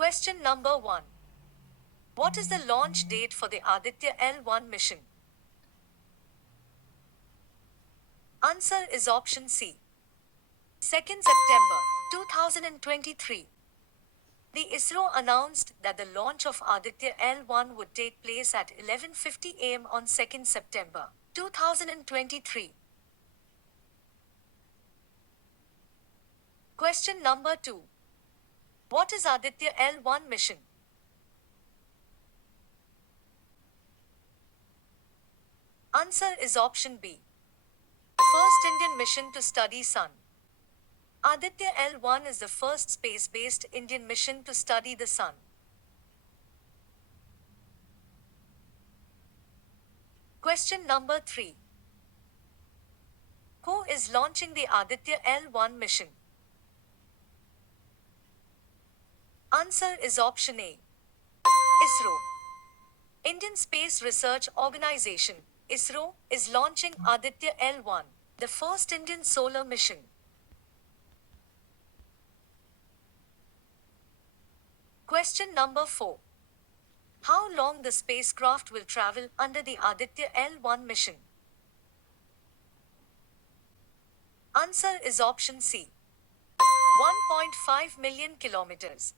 Question number 1. What is the launch date for the Aditya L1 mission? Answer is option C. 2nd September 2023. The ISRO announced that the launch of Aditya L1 would take place at 11:50 am on 2nd September 2023. Question number 2. What is Aditya L1 mission? Answer is option B. First Indian mission to study Sun. Aditya L1 is the first space-based Indian mission to study the Sun. Question number 3. Who is launching the Aditya L1 mission? Answer is option A. ISRO. Indian Space Research Organization, ISRO, is launching Aditya L1, the first Indian solar mission. Question number 4. How long the spacecraft will travel under the Aditya L1 mission? Answer is option C. 1.5 million kilometers.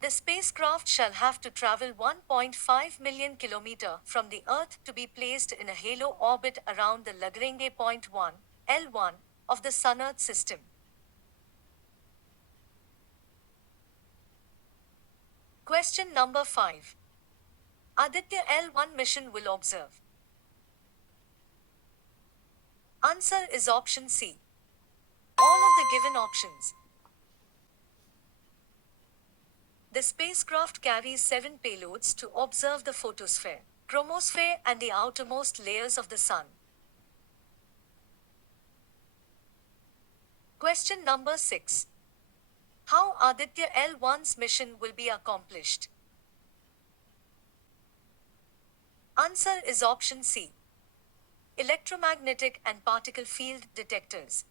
The spacecraft shall have to travel 1.5 million kilometers from the Earth to be placed in a halo orbit around the Lagrange point 1, L1, of the Sun-Earth system. Question number 5. Aditya L1 mission will observe. Answer is option C. All of the given options. The spacecraft carries 7 payloads to observe the photosphere, chromosphere and the outermost layers of the Sun. Question number 6. How Aditya L1's mission will be accomplished? Answer is option C. Electromagnetic and particle field detectors.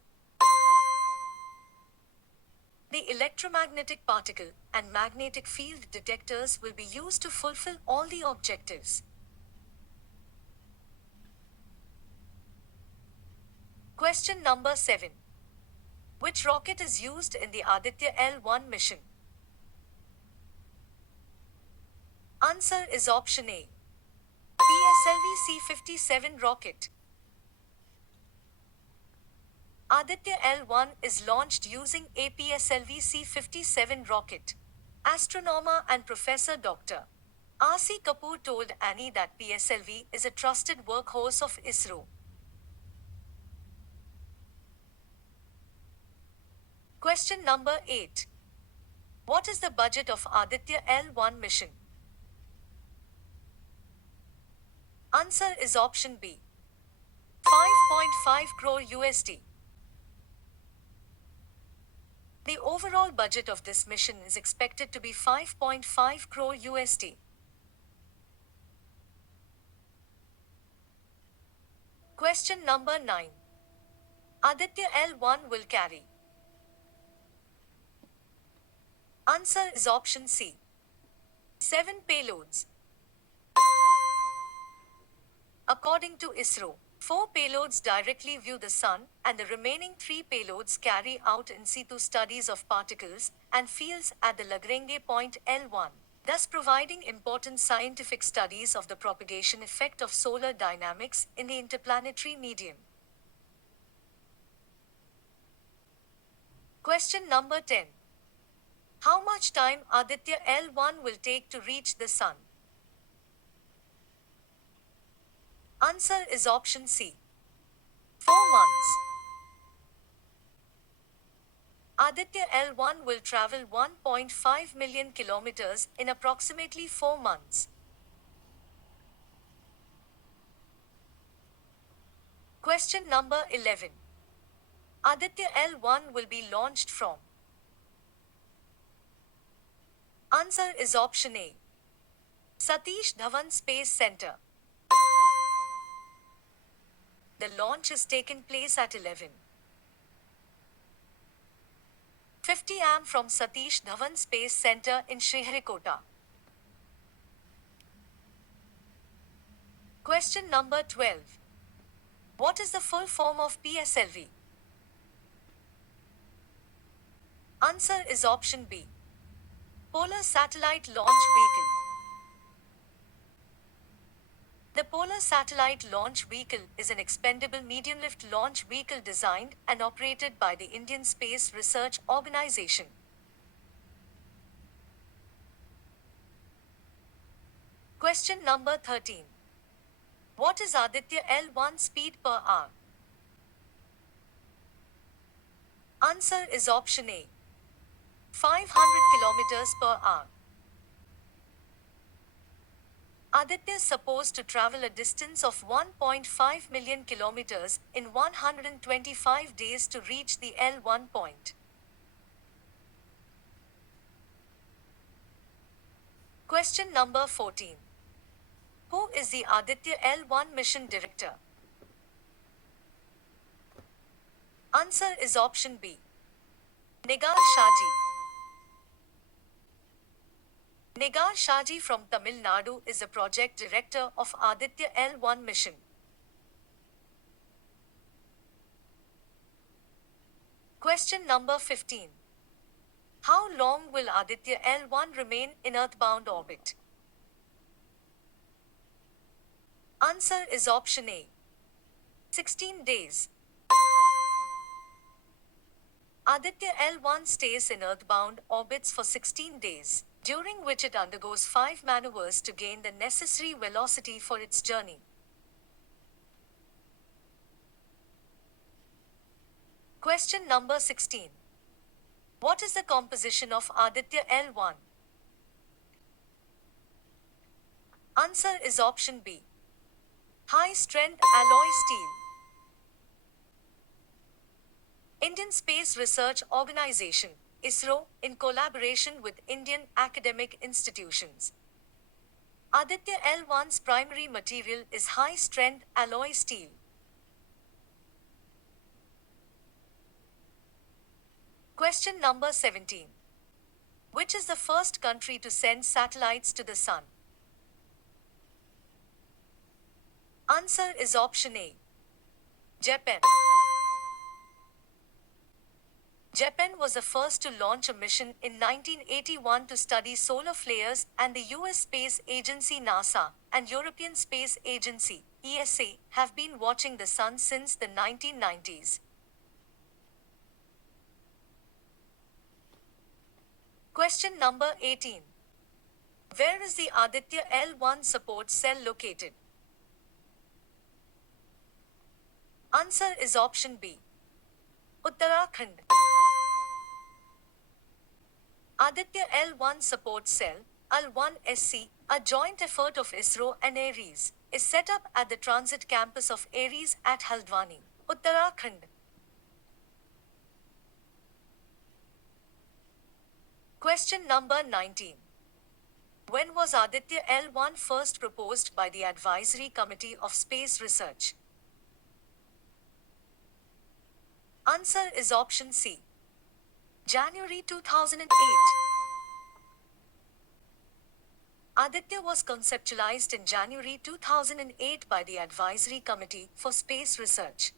The electromagnetic particle and magnetic field detectors will be used to fulfill all the objectives. Question number 7. Which rocket is used in the Aditya L1 mission? Answer is option A. PSLV C-57 rocket. Aditya L1 is launched using a PSLV C-57 rocket. Astronomer and Professor Dr. R.C. Kapoor told Annie that PSLV is a trusted workhorse of ISRO. Question number 8. What is the budget of Aditya L1 mission? Answer is option B. 5.5 crore USD. The overall budget of this mission is expected to be 5.5 crore USD. Question number 9. Aditya L1 will carry. Answer is option C. 7 payloads. According to ISRO, 4 payloads directly view the Sun, and the remaining 3 payloads carry out in situ studies of particles and fields at the Lagrange point L1, thus providing important scientific studies of the propagation effect of solar dynamics in the interplanetary medium. Question number 10. How much time Aditya L1 will take to reach the Sun? Answer is option C. 4 months. Aditya L1 will travel 1.5 million kilometers in approximately 4 months. Question number 11. Aditya L1 will be launched from. Answer is option A. Satish Dhawan Space Center. The launch is taken place at 11:50 50 am from Satish Dhawan Space Center in Sriharikota. Question number 12. What is the full form of PSLV? Answer is option B. Polar Satellite Launch Vehicle. The Polar Satellite Launch Vehicle is an expendable medium-lift launch vehicle designed and operated by the Indian Space Research Organisation. Question number 13. What is Aditya L1 speed per hour? Answer is option A. 500 kilometers per hour. Aditya is supposed to travel a distance of 1.5 million kilometers in 125 days to reach the L1 point. Question number 14. Who is the Aditya L1 mission director? Answer is option B. Nigar Shaji. Nigar Shaji from Tamil Nadu is the project director of Aditya L1 mission. Question number 15. How long will Aditya L1 remain in earthbound orbit? Answer is option A. 16 days. Aditya L1 stays in earthbound orbits for 16 days, during which it undergoes 5 maneuvers to gain the necessary velocity for its journey. Question number 16. What is the composition of Aditya L1? Answer is option B. High-strength alloy steel. Indian Space Research Organisation, ISRO, in collaboration with Indian academic institutions. Aditya L1's primary material is high-strength alloy steel. Question number 17. Which is the first country to send satellites to the Sun? Answer is option A. Japan. Japan was the first to launch a mission in 1981 to study solar flares, and the US Space Agency NASA and European Space Agency ESA have been watching the Sun since the 1990s. Question number 18. Where is the Aditya L1 support cell located? Answer is option B. Uttarakhand. Aditya L1 support cell, L1SC, a joint effort of ISRO and Ares, is set up at the transit campus of Ares at Haldwani, Uttarakhand. Question number 19. When was Aditya L1 first proposed by the Advisory Committee of Space Research? Answer is option C. January 2008. Aditya was conceptualized in January 2008 by the Advisory Committee for Space Research.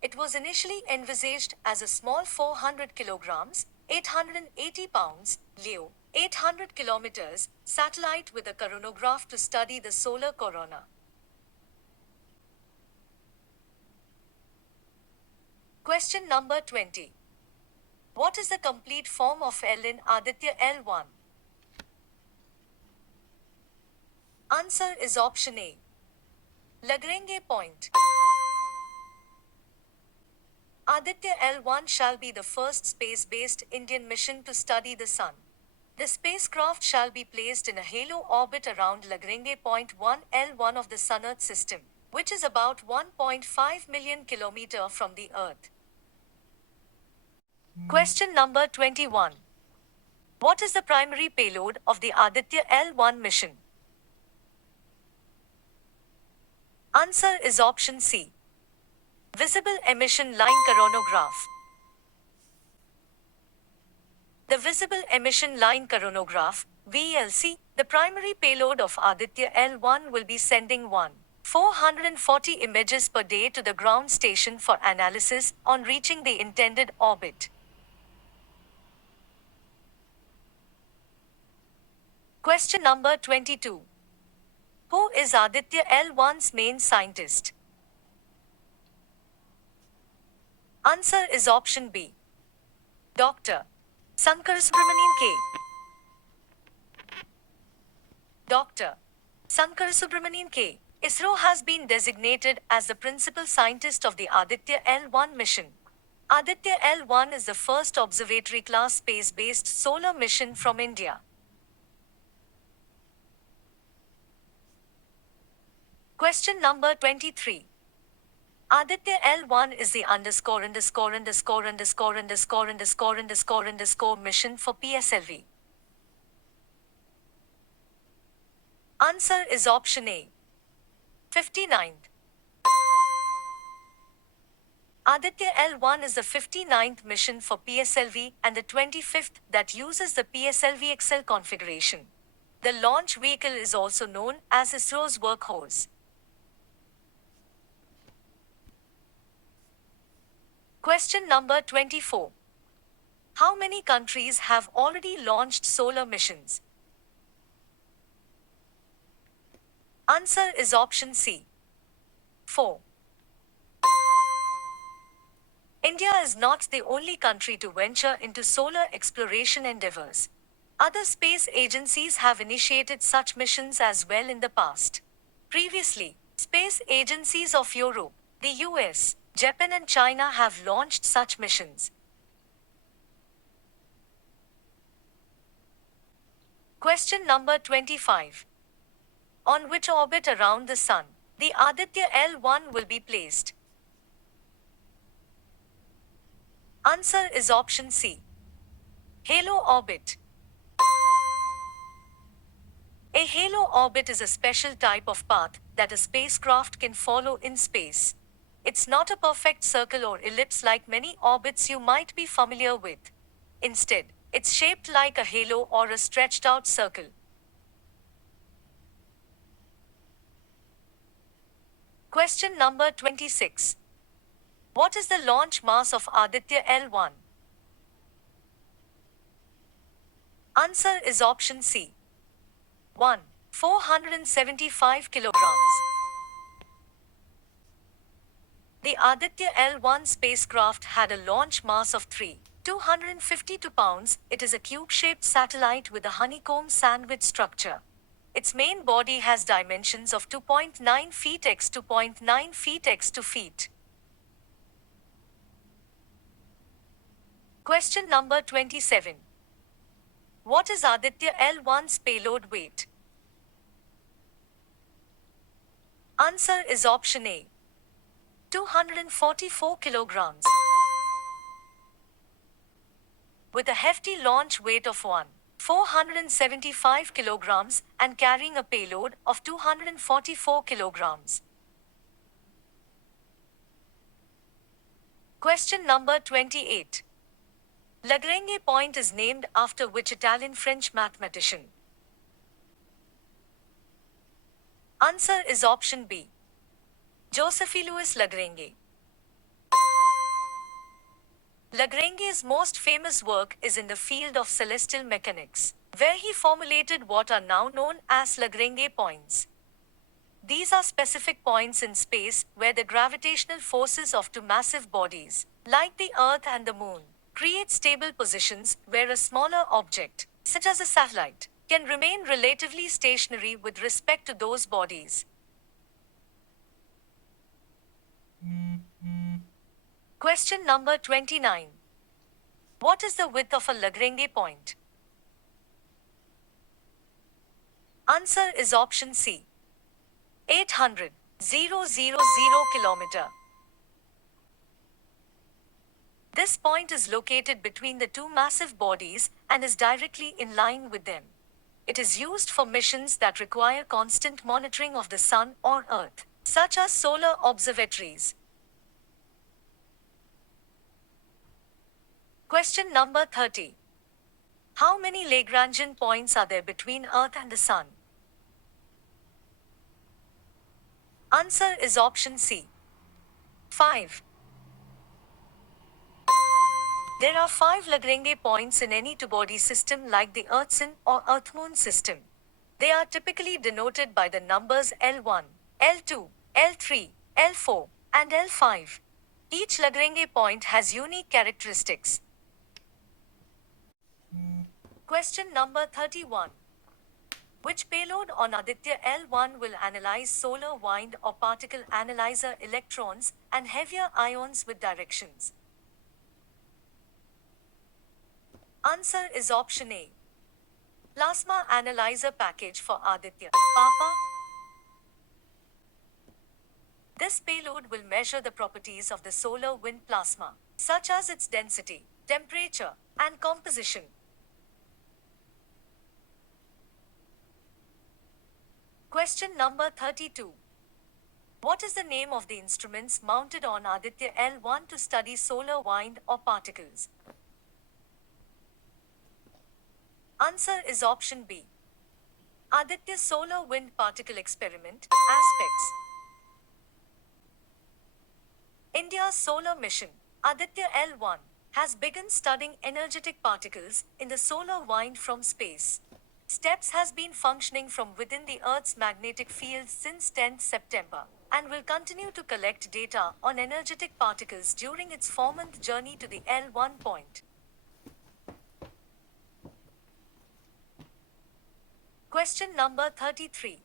It was initially envisaged as a small 400 kilograms, 880 pounds, LEO, 800 kilometers, satellite with a coronagraph to study the solar corona. Question number 20. What is the complete form of L in Aditya L1? Answer is option A. Lagrange point. Aditya L1 shall be the first space-based Indian mission to study the Sun. The spacecraft shall be placed in a halo orbit around Lagrange point 1 L1 of the Sun-Earth system, which is about 1.5 million kilometers from the Earth. Question number 21. What is the primary payload of the Aditya L1 mission? Answer is option C. Visible emission line coronagraph. The Visible Emission Line Coronagraph, VLC, the primary payload of Aditya L1 will be sending 440 images per day to the ground station for analysis on reaching the intended orbit. Question number 22. Who is Aditya L1's main scientist? Answer is option B. Dr. Sankarasubramanian K. Dr. Sankarasubramanian K. ISRO has been designated as the principal scientist of the Aditya L1 mission. Aditya L1 is the first observatory class space-based solar mission from India. Question number 23. Aditya L1 is the mission for PSLV. Answer is option A. 59th. Aditya L1 is the 59th mission for PSLV and the 25th that uses the PSLV XL configuration. The launch vehicle is also known as ISRO's workhorse. Question number 24. How many countries have already launched solar missions? Answer is option C. 4. India is not the only country to venture into solar exploration endeavors. Other space agencies have initiated such missions as well in the past. Previously, space agencies of Europe, the US, Japan and China have launched such missions. Question number 25. On which orbit around the Sun, the Aditya L1 will be placed? Answer is option C. Halo orbit. A halo orbit is a special type of path that a spacecraft can follow in space. It's not a perfect circle or ellipse like many orbits you might be familiar with. Instead, it's shaped like a halo or a stretched out circle. Question number 26. What is the launch mass of Aditya L1? Answer is option C. 475 kilograms. The Aditya L1 spacecraft had a launch mass of 252 pounds. It is a cube-shaped satellite with a honeycomb sandwich structure. Its main body has dimensions of 2.9 feet x 2.9 feet x 2 feet. Question number 27. What is Aditya L1's payload weight? Answer is option A. 244 kilograms. With a hefty launch weight of 475 kilograms and carrying a payload of 244 kilograms. Question number 28. Lagrange point is named after which Italian-French mathematician? Answer is option B. Joseph-Louis Lagrange. Lagrange's most famous work is in the field of celestial mechanics, where he formulated what are now known as Lagrange points. These are specific points in space where the gravitational forces of two massive bodies, like the Earth and the Moon, create stable positions where a smaller object, such as a satellite, can remain relatively stationary with respect to those bodies. Question number 29. What is the width of a Lagrange point? Answer is option C. 800,000 kilometer. This point is located between the two massive bodies and is directly in line with them. It is used for missions that require constant monitoring of the Sun or Earth, such as solar observatories. Question number 30. How many Lagrangian points are there between Earth and the Sun? Answer is option C. 5. There are 5 Lagrange points in any two-body system like the Earth-Sun or Earth-Moon system. They are typically denoted by the numbers L1, L2, L3, L4, and L5. Each Lagrange point has unique characteristics. Question number 31. Which payload on Aditya L1 will analyze solar wind or particle analyzer electrons and heavier ions with directions? Answer is option A. Plasma analyzer package for Aditya. Papa. This payload will measure the properties of the solar wind plasma, such as its density, temperature, and composition. Question number 32. What is the name of the instruments mounted on Aditya L1 to study solar wind or particles? Answer is option B. Aditya Solar Wind Particle Experiment, Aspects. India's solar mission, Aditya L1, has begun studying energetic particles in the solar wind from space. STEPS has been functioning from within the Earth's magnetic field since 10th September and will continue to collect data on energetic particles during its 4-month journey to the L1 point. Question number 33.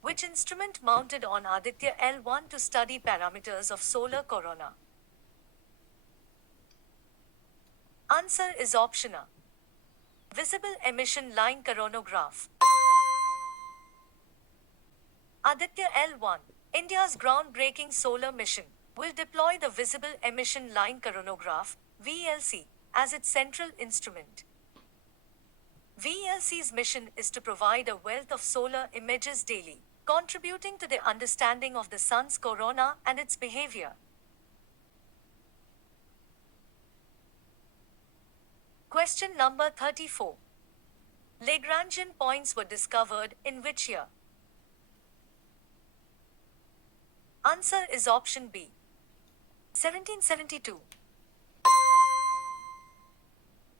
Which instrument mounted on Aditya L1 to study parameters of solar corona? Answer is option A. Visible emission line coronagraph. Aditya L1, India's groundbreaking solar mission, will deploy the Visible Emission Line Coronagraph, VLC, as its central instrument. VLC's mission is to provide a wealth of solar images daily, contributing to the understanding of the Sun's corona and its behavior. Question number 34. Lagrangian points were discovered in which year? Answer is option B. 1772.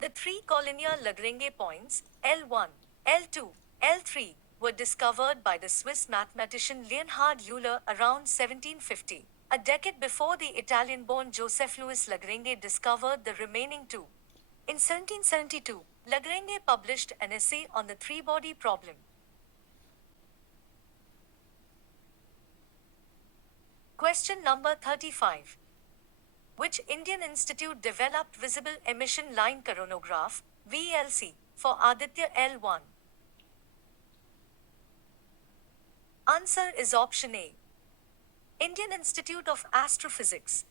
The three collinear Lagrange points, L1, L2, L3, were discovered by the Swiss mathematician Leonhard Euler around 1750, a decade before the Italian-born Joseph Louis Lagrange discovered the remaining two. In 1772, Lagrange published an essay on the three-body problem. Question number 35. Which Indian institute developed Visible Emission Line Coronagraph, VLC, for Aditya L1? Answer is option A. Indian Institute of Astrophysics.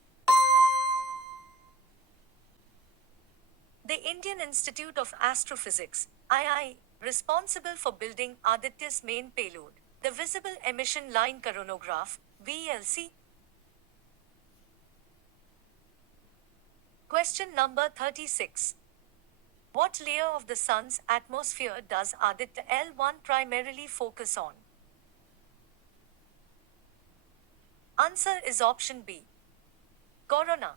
The Indian Institute of Astrophysics, II, responsible for building Aditya's main payload, the Visible Emission Line Coronagraph, VLC. Question number 36. What layer of the Sun's atmosphere does Aditya L1 primarily focus on? Answer is option B. Corona.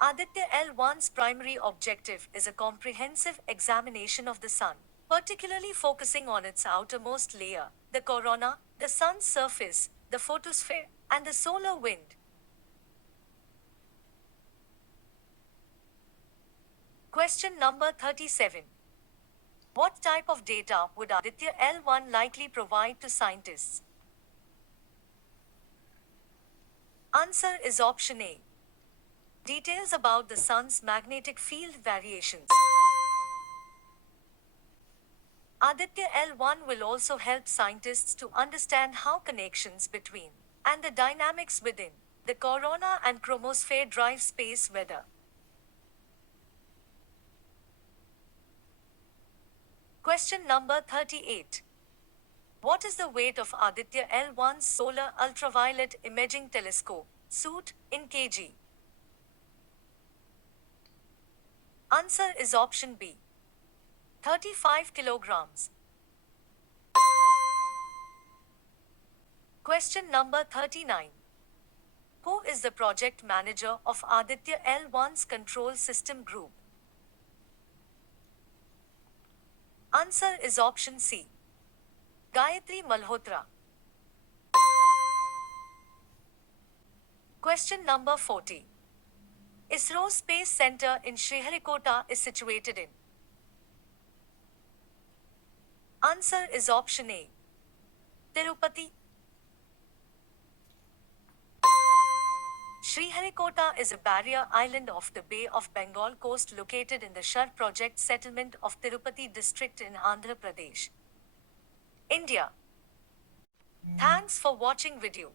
Aditya L1's primary objective is a comprehensive examination of the Sun, particularly focusing on its outermost layer, the corona, the Sun's surface, the photosphere, and the solar wind. Question number 37. What type of data would Aditya L1 likely provide to scientists? Answer is option A. Details about the Sun's magnetic field variations. Aditya L1 will also help scientists to understand how connections between and the dynamics within the corona and chromosphere drive space weather. Question number 38. What is the weight of Aditya L1's Solar Ultraviolet Imaging Telescope, SUIT, in kg? Answer is option B. 35 kilograms. Question number 39. Who is the project manager of Aditya L1's control system group? Answer is option C. Gayatri Malhotra. Question number 40. ISRO Space Center in Sriharikota is situated in. Answer is option A. Tirupati. Sriharikota is a barrier island off the Bay of Bengal coast located in the Shar project settlement of Tirupati district in Andhra Pradesh, India. Thanks for watching video.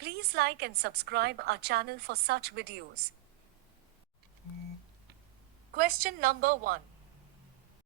Please like and subscribe our channel for such videos. Question number 1.